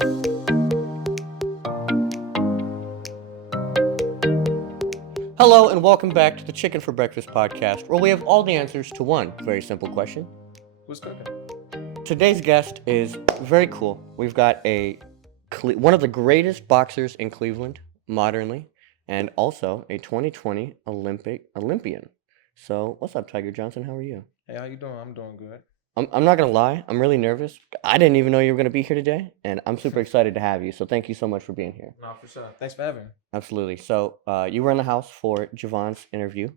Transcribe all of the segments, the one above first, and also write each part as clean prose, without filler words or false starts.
Hello and welcome back to the Chicken for Breakfast podcast, where we have all the answers to one very simple question. Who's cooking? Today's guest is very cool. We've got one of the greatest boxers in Cleveland, modernly, and also a 2020 Olympian. So, what's up, Tiger Johnson? How are you? Hey, how you doing? I'm doing good. I'm not gonna lie, I'm really nervous. I didn't even know you were gonna be here today, and I'm super excited to have you. So, thank you so much for being here. No, for sure. Thanks for having me. Absolutely. So, you were in the house for Javon's interview.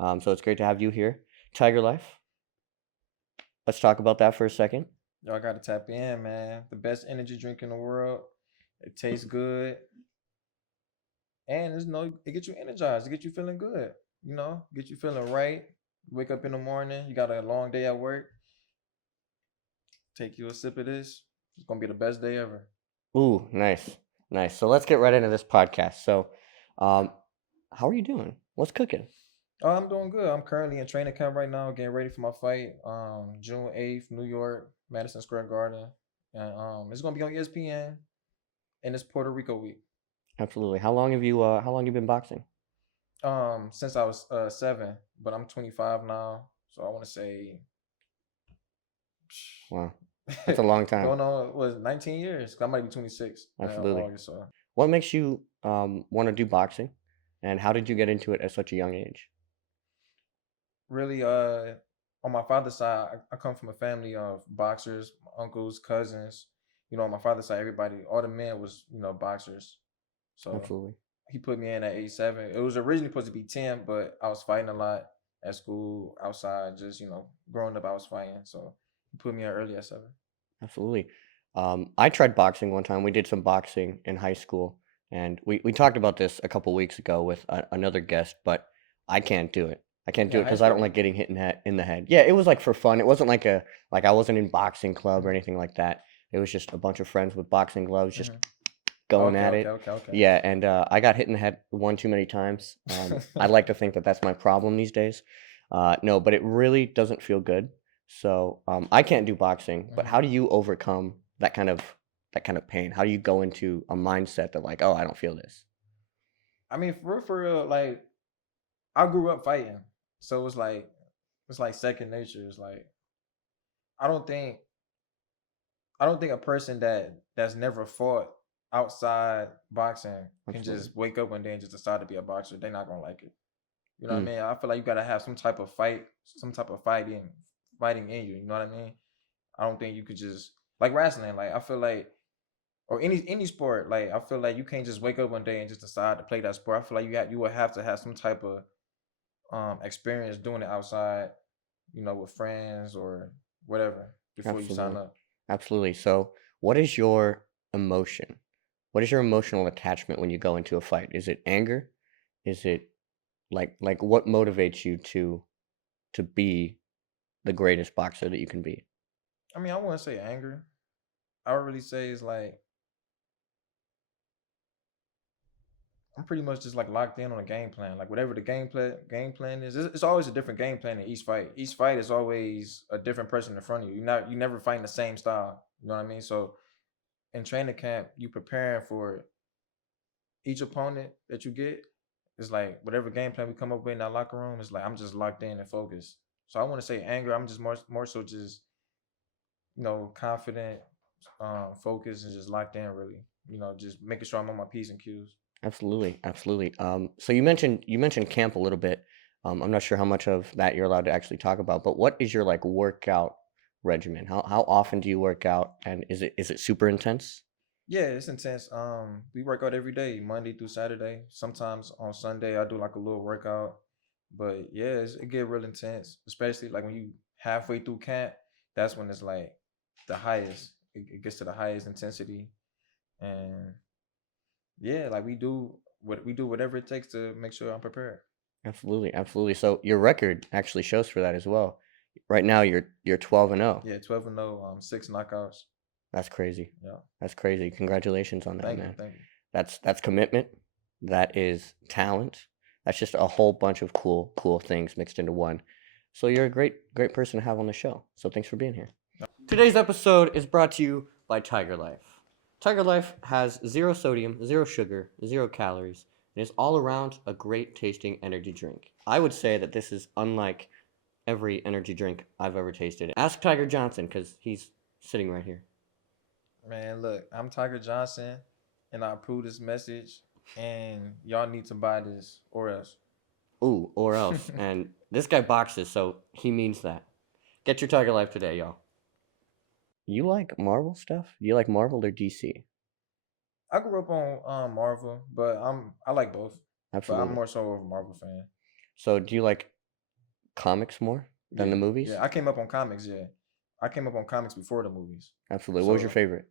So it's great to have you here. Tigerlyfe. Let's talk about that for a second. Y'all gotta tap in, man. The best energy drink in the world. It tastes good. And it gets you energized. It gets you feeling good. Get you feeling right. Wake up in the morning, you got a long day at work. Take you a sip of this. It's gonna be the best day ever. Ooh, nice. Nice. So let's get right into this podcast. So, how are you doing? What's cooking? Oh, I'm doing good. I'm currently in training camp right now, getting ready for my fight. June 8th, New York, Madison Square Garden. And it's gonna be on ESPN, and it's Puerto Rico week. Absolutely. How long have you been boxing? Since I was 7, but I'm 25 now, so I want to say Wow. That's a long time. going on was 19 years. 'Cause I might be 26 Absolutely. August. So What makes you want to do boxing, and how did you get into it at such a young age? really, on my father's side, I come from a family of boxers, uncles, cousins. On my father's side, everybody, all the men was boxers. So Absolutely. he put me in at age 7. It was originally supposed to be 10, but I was fighting a lot at school, outside, just growing up, I was fighting. So he put me in early at 7. Absolutely. I tried boxing one time. We did some boxing in high school, and we talked about this a couple weeks ago with another guest, but I can't do it. I can't do it Yeah, high because I don't school. like getting hit in the head. Yeah, it was like for fun. It wasn't like I wasn't in boxing club or anything like that. It was just a bunch of friends with boxing gloves just Hmm. going Okay, at okay, it. okay, okay. Yeah, and I got hit in the head one too many times. I like to think that that's my problem these days. No, but it really doesn't feel good. So I can't do boxing. But Mhm. how do you overcome that kind of pain? How do you go into a mindset that like, oh, I don't feel this? I mean, for real, like I grew up fighting, so it's like second nature. It's like I don't think I don't think a person that's never fought outside boxing can Absolutely. just wake up one day and just decide to be a boxer. They're not gonna like it. You know what I Mm, mean? I feel like you gotta have some type of fighting in you. You know what I mean? I don't think you could just like wrestling. Like I feel like, or any sport. Like I feel like you can't just wake up one day and just decide to play that sport. I feel like you would have to have some type of experience doing it outside, with friends or whatever before you sign absolutely. up. Absolutely. So, what is your emotion? What is your emotional attachment when you go into a fight? Is it anger? Is it like what motivates you to be the greatest boxer that you can be? I mean, I wouldn't say anger. I would really say it's like I'm pretty much just like locked in on a game plan. Like whatever the game plan is, it's always a different game plan in each fight. Each fight is always a different person in front of you. You never fighting the same style. You know what I mean? So in training camp, you preparing for each opponent that you get. It's like whatever game plan we come up with in that locker room, it's like I'm just locked in and focused. So I want to say anger. I'm just more so just confident, focused, and just locked in. Really, just making sure I'm on my p's and q's. Absolutely, absolutely. So you mentioned camp a little bit. I'm not sure how much of that you're allowed to actually talk about, but what is your like workout regimen? How often do you work out, and is it super intense? Yeah, it's intense. We work out every day, Monday through Saturday. Sometimes on Sunday I do like a little workout. But yeah, it get real intense, especially like when you halfway through camp. That's when it's like the highest. It gets to the highest intensity, and yeah, like we do whatever it takes to make sure I'm prepared. Absolutely, absolutely. So your record actually shows for that as well. Right now you're 12-0. Yeah, 12-0, 6 knockouts. That's crazy. Yeah, That's crazy. Congratulations on that, thank you, man. thank you. That's commitment. That is talent. That's just a whole bunch of cool things mixed into one. So you're a great person to have on the show. So thanks for being here. Today's episode is brought to you by Tigerlyfe. Tigerlyfe has zero sodium, zero sugar, zero calories, and is all around a great tasting energy drink. I would say that this is unlike every energy drink I've ever tasted. Ask Tiger Johnson because he's sitting right here. Man, look, I'm Tiger Johnson, and I approve this message, and y'all need to buy this or else. Ooh, or else. And this guy boxes, so he means that. Get your Tigerlyfe today, y'all. You like Marvel stuff? Do you like Marvel or DC? I grew up on Marvel, but I like both, but I'm Absolutely. more so of a Marvel fan. So, do you like comics more than the Yeah, movies? yeah. I came up on comics. Yeah, I came up on comics before the movies. Absolutely. What was your So favorite?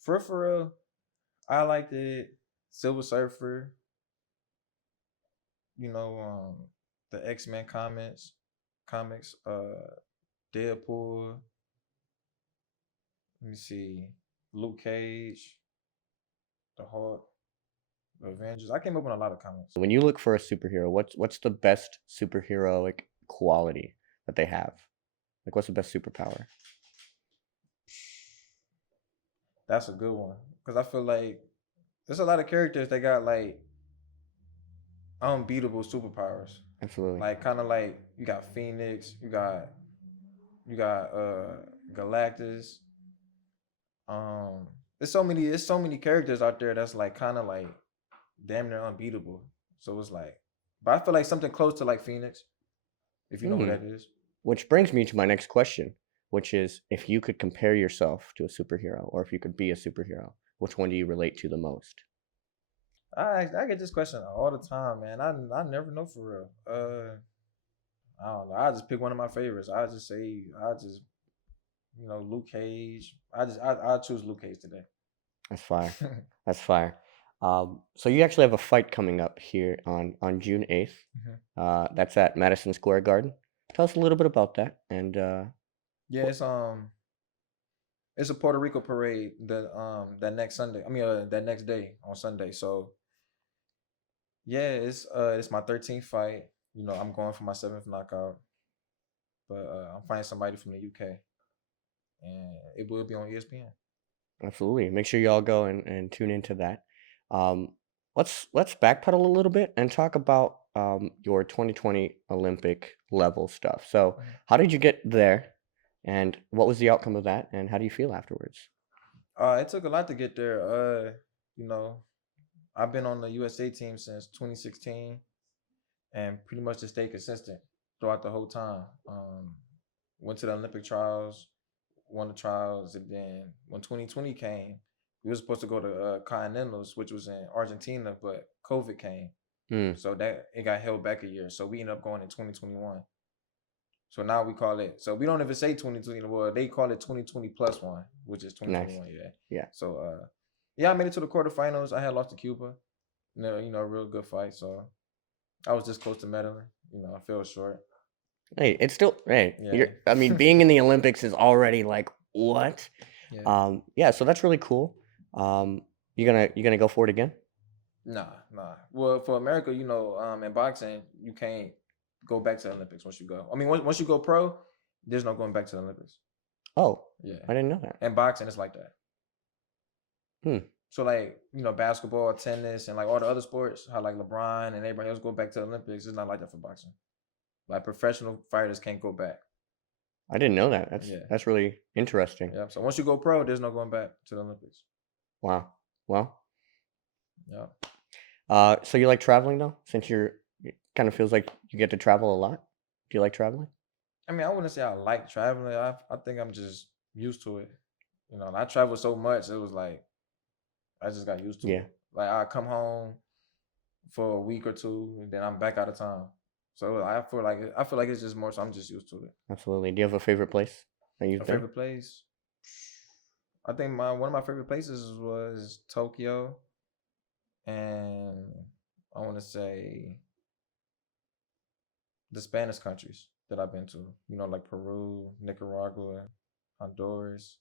for real, I liked it. Silver Surfer, you know, the X-Men comics, Deadpool. Let me see, Luke Cage, the Hulk, the Avengers. I came up on a lot of comics. When you look for a superhero, what's the best superheroic quality that they have? Like, what's the best superpower? That's a good one because I feel like there's a lot of characters that got like unbeatable superpowers. Absolutely. Like kind of like you got Phoenix, you got Galactus. Um, there's so many characters out there that's like kind of like damn near unbeatable. So it's like, but I feel like something close to like Phoenix, if you know who Hmm. that is. Which brings me to my next question, which is if you could compare yourself to a superhero, or if you could be a superhero, which one do you relate to the most? I get this question all the time, man. I never know for real. I don't know. I just pick one of my favorites. I just Luke Cage. I choose Luke Cage today. That's fire. That's fire. So you actually have a fight coming up here on June 8th. Mhm. That's at Madison Square Garden. Tell us a little bit about that. And Yeah, it's a Puerto Rico parade that next Sunday. I mean that next day on Sunday. So yeah, it's my 13th fight. I'm going for my seventh knockout, but I'm fighting somebody from the UK, and it will be on ESPN. absolutely, make sure y'all go and tune into that. Um, let's backpedal a little bit and talk about your 2020 Olympic level stuff. So, Mhm. how did you get there, and what was the outcome of that, and how do you feel afterwards? It took a lot to get there. You know, I've been on the USA team since 2016, and pretty much just stayed consistent throughout the whole time. Went to the Olympic trials, won the trials, and then when 2020 came, we were supposed to go to Continentals, which was in Argentina, but COVID came, Hmm. so that it got held back a year. So we ended up going in 2021. So now we call it. So we don't even say 2020. Well, they call it 2020 plus one, which is Nice. 2021. Yeah. Yeah. So yeah, I made it to the quarterfinals. I had lost to Cuba. A real good fight. So I was just close to medaling. I fell short. Hey, it's still hey. Yeah. I mean, being in the Olympics is already like what? Yeah. Yeah. So that's really cool. You gonna go for it again? Nah, nah. Well, for America, in boxing, you can't go back to the Olympics once you go. I mean, once you go pro, there's no going back to the Olympics. Oh, Yeah. I didn't know that. And boxing, it's like that. Hmm. So like, basketball, tennis, and like all the other sports, how like LeBron and everybody else go back to the Olympics, it's not like that for boxing. Like professional fighters can't go back. I didn't know that. That's Yeah. that's really interesting. Yeah. So once you go pro, there's no going back to the Olympics. Wow. Well, Yeah. so you like traveling though? Since it kind of feels like you get to travel a lot. Do you like traveling? I mean, I wouldn't say I like traveling. I think I'm just used to it. And I travel so much, it was like I just got used to Yeah, it. Like I come home for a week or two, and then I'm back out of town. So I feel like it's just more. So I'm just used to it. absolutely. Do you have a favorite place that A you've been? favorite place? I think my one of my favorite places was Tokyo, and I want to say the Spanish countries that I've been to. Like Peru, Nicaragua, Honduras.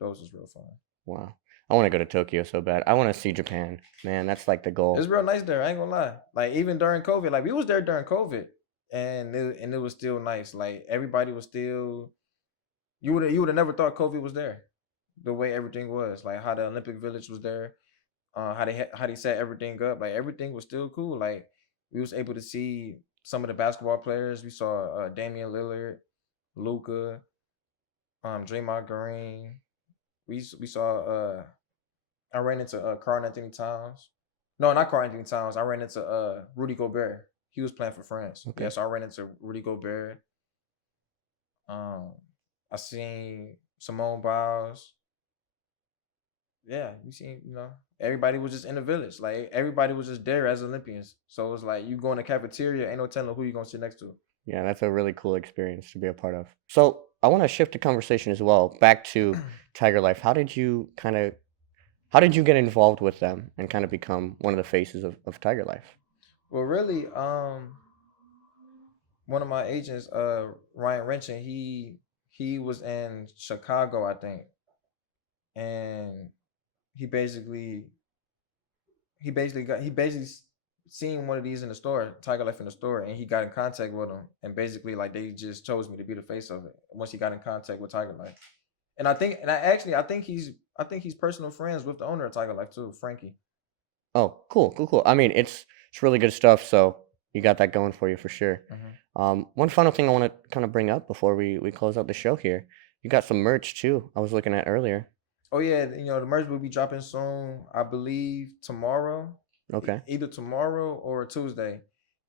Those was real fun. Wow. I want to go to Tokyo so bad. I want to see Japan. Man, that's like the It's goal. real nice there. I ain't gonna lie. Like even during COVID, like we was there during COVID, and it was still nice. Like everybody was still. You would have never thought COVID was there. the way everything was, like how the Olympic Village was there, how they set everything up. Like everything was still cool. Like we was able to see some of the basketball players. We saw Damian Lillard, Luca, Draymond Green. We saw I ran into Karl Anthony Towns. No, not Karl Anthony Towns. I ran into Rudy Gobert. He was playing for France. Yeah, Okay. so I ran into Rudy Gobert. Um, I seen Simone Biles. Yeah, you seen, everybody was just in the village. Like everybody was just there as Olympians. So it was like you go in the cafeteria, ain't no telling who you gonna sit next to. Yeah, that's a really cool experience to be a part of. So I want to shift the conversation as well back to Tiger Life. How did you get involved with them and kind of become one of the faces of Tiger Life? Well, really, one of my agents, Ryan Renchen, he was in Chicago, I think, and he basically he basically seen one of these in the store, Tiger Life in the store, and he got in contact with him, and basically like they just chose me to be the face of it once he got in contact with Tiger Life. And I think he's personal friends with the owner of Tiger Life too, Frankie. Oh, cool, cool, cool. I mean, it's really good stuff. So you got that going for you for sure. Hmm. One final thing I want to kind of bring up before we close out the show here. You got some merch too. I was looking at earlier. Oh yeah, the merch will be dropping soon. I believe tomorrow, Okay, either tomorrow or Tuesday.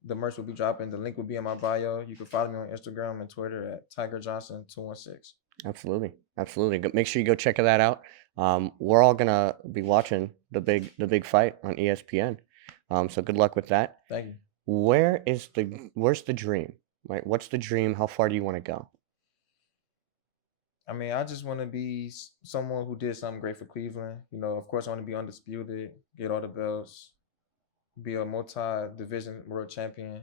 The merch will be dropping. The link will be in my bio. You can follow me on Instagram and Twitter at Tiger Johnson 216. absolutely, absolutely. Make sure you go check that out. We're all gonna be watching the big fight on ESPN. So good luck with that. Thank you. Where's the dream? Right? What's the dream? How far do you want to go? I mean, I just want to be someone who did something great for Cleveland. Of course, I want to be undisputed, get all the belts, be a multi-division world champion,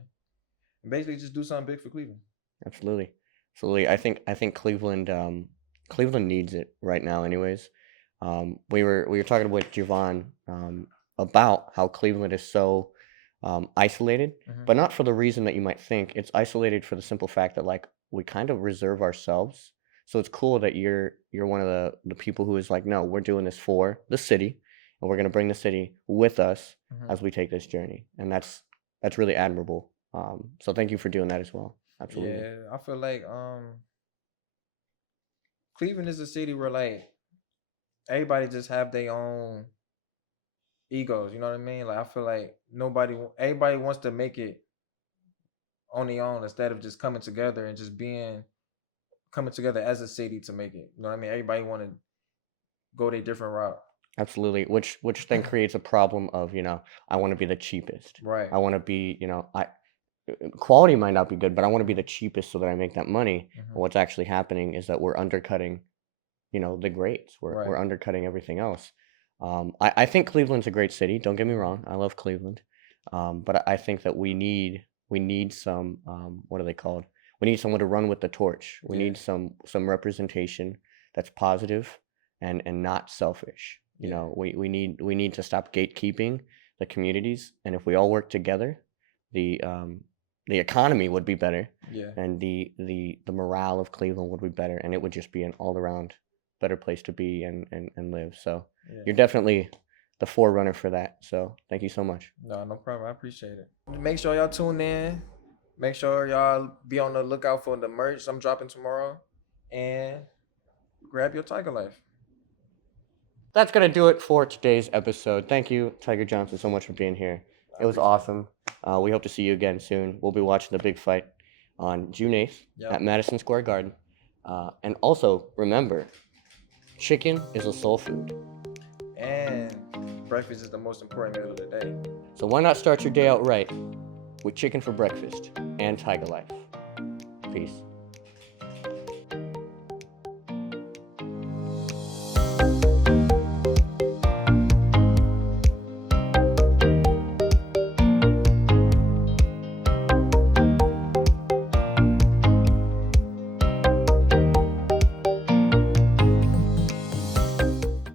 and basically just do something big for Cleveland. Absolutely, absolutely. I think Cleveland needs it right now. Anyways, we were talking with Javon about how Cleveland is so isolated, Hmm. but not for the reason that you might think. It's isolated for the simple fact that like we kind of reserve ourselves. So it's cool that you're one of the people who is like, no, we're doing this for the city, and we're gonna bring the city with us Hmm. as we take this journey, and that's really admirable. So thank you for doing that as well. Absolutely. Yeah, I feel like Cleveland is a city where like everybody just have their own egos. You know what I mean? Like I feel like everybody wants to make it on their own instead of just coming together and just being coming together as a city to make it. You know what I mean? Everybody want to go their different route. Absolutely, which then creates a problem of, I want to be the cheapest. Right. I want to be, quality might not be good, but I want to be the cheapest so that I make that money. Hmm. And what's actually happening is that we're undercutting, the grades. We're Right. undercutting everything else. I think Cleveland's a great city. Don't get me wrong. I love Cleveland, but I think that we need some what are they called? We need someone to run with the torch. We Yeah. need some representation that's positive and not selfish. Yeah. We need to stop gatekeeping the communities, and if we all work together, the um, the economy would be better, Yeah. and the morale of Cleveland would be better, and it would just be an all around better place to be and live. So Yeah. you're definitely the forerunner for that. So thank you so much. No, no problem. I appreciate it. Make sure y'all tune in. Make sure y'all be on the lookout for the merch I'm dropping tomorrow. And grab your Tiger Life. That's gonna do it for today's episode. Thank you, Tiger Johnson, so much for being here. I It was appreciate it. awesome. We hope to see you again soon. We'll be watching the big fight on June 8th at Yep. Madison Square Garden. And also remember, chicken is a soul food. And breakfast is the most important meal of the day. So why not start your day out right with chicken for breakfast and Tiger Life? Peace.